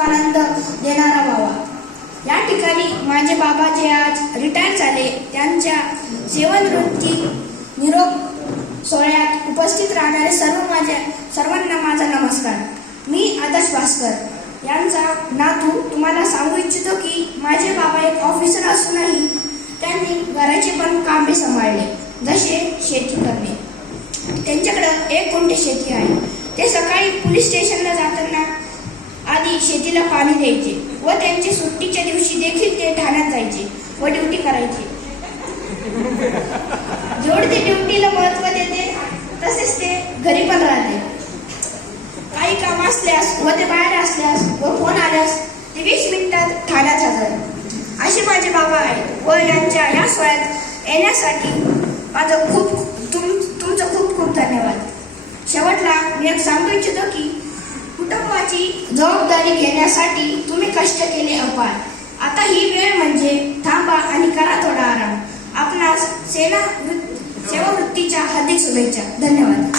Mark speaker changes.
Speaker 1: आनंद देणारा व्हावा या ठिकाणी माझे बाबा जे आज रिटायर झाले त्यांच्या सेवानिवृत्ती निरोप सोहळ्यात उपस्थित राहणारे सर्व माझ्या सर्वांना माझा नमस्कार. मी आदर्श भास्कर. यांचा नातू तुम्हाला सांगू इच्छितो की माझे बाबा एक ऑफिसर असूनही त्यांनी घराचे पण कामे सांभाळले जसे शेती करणे. त्यांच्याकडं एक कोणती शेती आहे. ते सकाळी पोलीस स्टेशनला जाताना आधी शेतीला पाणी द्यायचे व त्यांचे सुट्टीच्या दिवशी देखील ते ठाण्यात जायचे व ड्युटी करायचे. जेवढे ते ड्युटीला महत्त्व देते तसेच ते घरी पण राहते. काही काम असल्यास व ते बाहेर असल्यास व फोन आल्यास ते वीस मिनिटात ठाण्यात हजर असे माझे बाबा आहेत व यांच्या या सोहळ्यात येण्यासाठी माझं खूप तुम तुमचं खूप खूप धन्यवाद. शेवटला मी एक सांगू इच्छितो की कुटुंबाची जबाबदारी घेण्यासाठी तुम्ही कष्ट केले अपार. आता ही वेळ म्हणजे थांबा आणि करा थोडा आराम. आपणास सेना सेवावृत्तीच्या हार्दिक शुभेच्छा. धन्यवाद.